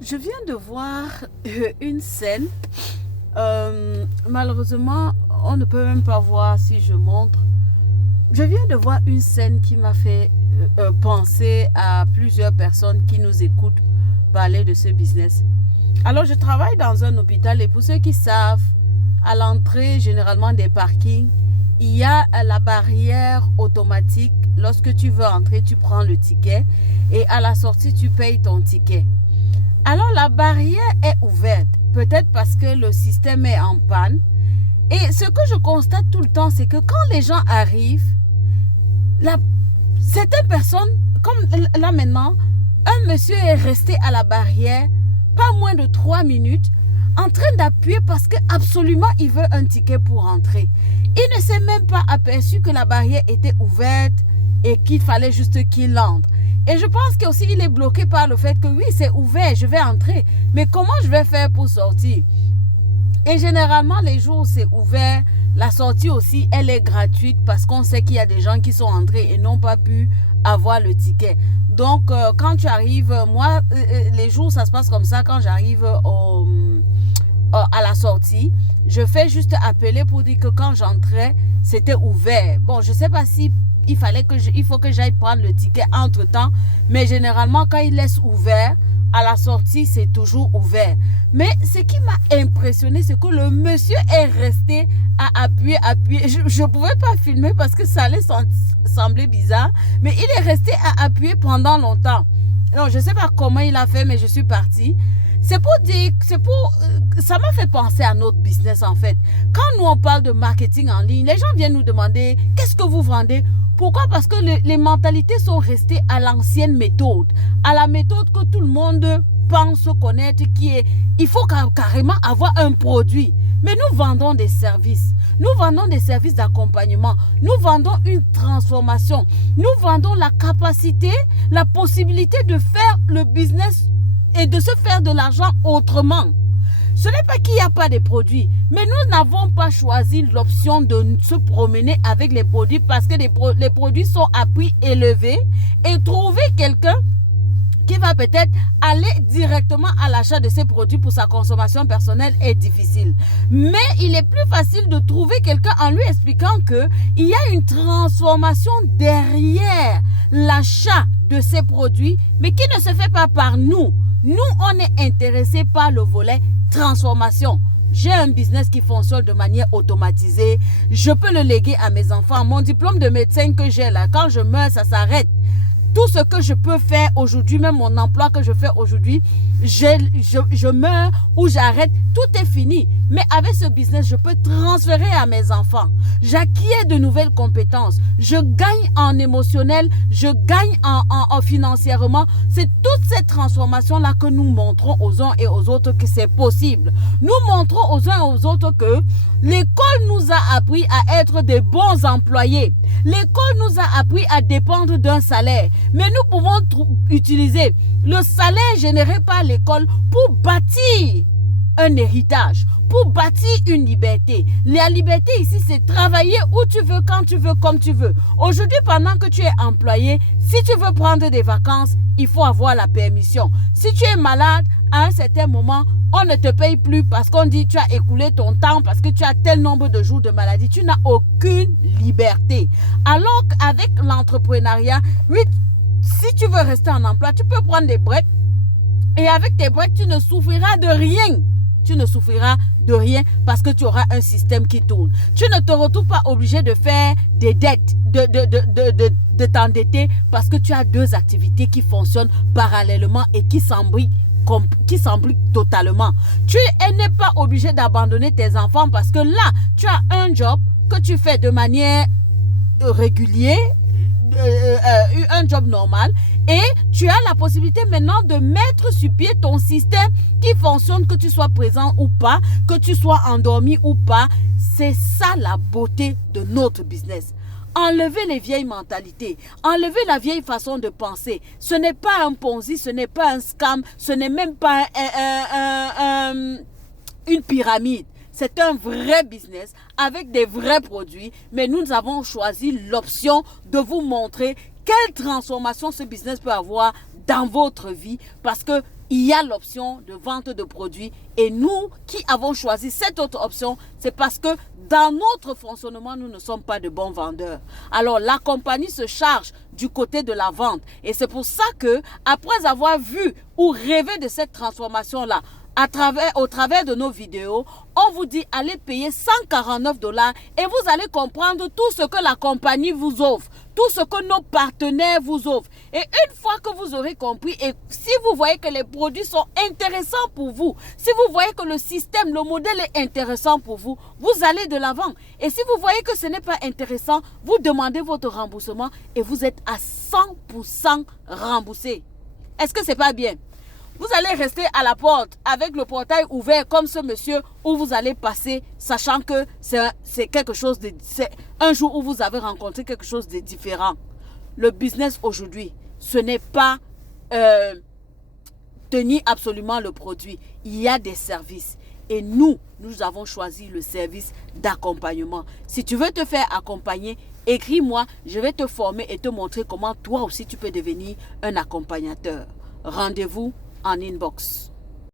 Je viens de voir une scène. Malheureusement, on ne peut même pas voir si je montre. Je viens de voir une scène qui m'a fait penser à plusieurs personnes qui nous écoutent parler de ce business. Alors, je travaille dans un hôpital et pour ceux qui savent, à l'entrée généralement des parkings, il y a la barrière automatique. Lorsque tu veux entrer, tu prends le ticket et à la sortie, tu payes ton ticket. Alors la barrière est ouverte, peut-être parce que le système est en panne. Et ce que je constate tout le temps, c'est que quand les gens arrivent, certaines personnes, comme là maintenant, un monsieur est resté à la barrière pas moins de 3 minutes en train d'appuyer parce que absolument il veut un ticket pour entrer. Il ne s'est même pas aperçu que la barrière était ouverte et qu'il fallait juste qu'il entre. Et je pense qu'aussi il est bloqué par le fait que oui, c'est ouvert, je vais entrer. Mais comment je vais faire pour sortir? Et généralement, les jours où c'est ouvert, la sortie aussi, elle est gratuite parce qu'on sait qu'il y a des gens qui sont entrés et n'ont pas pu avoir le ticket. Donc, quand tu arrives, moi, les jours où ça se passe comme ça, quand j'arrive à la sortie, je fais juste appeler pour dire que quand j'entrais, c'était ouvert. Bon, je ne sais pas si il faut que j'aille prendre le ticket entre temps, mais généralement quand il laisse ouvert à la sortie, c'est toujours ouvert. Mais ce qui m'a impressionné, c'est que le monsieur est resté à appuyer. Je ne pouvais pas filmer parce que ça allait sembler bizarre, mais il est resté à appuyer pendant longtemps. Non, je ne sais pas comment il a fait, mais je suis partie. C'est pour dire, ça m'a fait penser à notre business en fait. Quand nous on parle de marketing en ligne, les gens viennent nous demander qu'est-ce que vous vendez. Pourquoi? Parce que les mentalités sont restées à l'ancienne méthode, à la méthode que tout le monde pense connaître, qui est, il faut carrément avoir un produit. Mais nous vendons des services. Nous vendons des services d'accompagnement. Nous vendons une transformation. Nous vendons la capacité, la possibilité de faire le business et de se faire de l'argent autrement. Ce n'est pas qu'il n'y a pas de produits, mais nous n'avons pas choisi l'option de se promener avec les produits parce que les produits sont à prix élevé et trouver quelqu'un qui va peut-être aller directement à l'achat de ces produits pour sa consommation personnelle est difficile. Mais il est plus facile de trouver quelqu'un en lui expliquant qu'il y a une transformation derrière l'achat de ces produits, mais qui ne se fait pas par nous. Nous, on est intéressé par le volet transformation. J'ai un business qui fonctionne de manière automatisée. Je peux le léguer à mes enfants. Mon diplôme de médecin que j'ai là, quand je meurs, ça s'arrête. Tout ce que je peux faire aujourd'hui, même mon emploi que je fais aujourd'hui, je meurs ou j'arrête, tout est fini. Mais avec ce business, je peux transférer à mes enfants. J'acquiers de nouvelles compétences. Je gagne en émotionnel, je gagne en financièrement. C'est toute cette transformation-là que nous montrons aux uns et aux autres que c'est possible. Nous montrons aux uns et aux autres que l'école nous a appris à être des bons employés. L'école nous a appris à dépendre d'un salaire. Mais nous pouvons utiliser le salaire généré par l'école pour bâtir un héritage, pour bâtir une liberté. La liberté ici, c'est travailler où tu veux, quand tu veux, comme tu veux. Aujourd'hui, pendant que tu es employé, si tu veux prendre des vacances, il faut avoir la permission. Si tu es malade, à un certain moment, on ne te paye plus parce qu'on dit tu as écoulé ton temps, parce que tu as tel nombre de jours de maladie. Tu n'as aucune liberté. Alors qu'avec l'entrepreneuriat, oui, si tu veux rester en emploi, tu peux prendre des breaks. Et avec tes breaks, tu ne souffriras de rien. Tu ne souffriras de rien parce que tu auras un système qui tourne. Tu ne te retrouves pas obligé de faire des dettes, de t'endetter parce que tu as deux activités qui fonctionnent parallèlement et qui s'embriquent totalement. Tu n'es pas obligé d'abandonner tes enfants parce que là, tu as un job que tu fais de manière régulière, un job normal, et tu as la possibilité maintenant de mettre sur pied ton système qui fonctionne, que tu sois présent ou pas, que tu sois endormi ou pas. C'est ça la beauté de notre business. Enlever les vieilles mentalités, enlever la vieille façon de penser. Ce n'est pas un Ponzi, ce n'est pas un scam, ce n'est même pas une pyramide. C'est un vrai business avec des vrais produits, mais nous avons choisi l'option de vous montrer quelle transformation ce business peut avoir dans votre vie parce que il y a l'option de vente de produits et nous qui avons choisi cette autre option, c'est parce que dans notre fonctionnement, nous ne sommes pas de bons vendeurs. Alors, la compagnie se charge du côté de la vente et c'est pour ça que, après avoir vu ou rêvé de cette transformation-là, au travers de nos vidéos, on vous dit allez payer 149 $ et vous allez comprendre tout ce que la compagnie vous offre, tout ce que nos partenaires vous offrent. Et une fois que vous aurez compris, et si vous voyez que les produits sont intéressants pour vous, si vous voyez que le système, le modèle est intéressant pour vous, vous allez de l'avant. Et si vous voyez que ce n'est pas intéressant, vous demandez votre remboursement et vous êtes à 100% remboursé. Est-ce que c'est pas bien? Vous allez rester à la porte avec le portail ouvert comme ce monsieur où vous allez passer, sachant que c'est quelque chose de... C'est un jour où vous avez rencontré quelque chose de différent. Le business aujourd'hui, ce n'est pas tenir absolument le produit. Il y a des services. Et nous avons choisi le service d'accompagnement. Si tu veux te faire accompagner, écris-moi, je vais te former et te montrer comment toi aussi tu peux devenir un accompagnateur. Rendez-vous en inbox.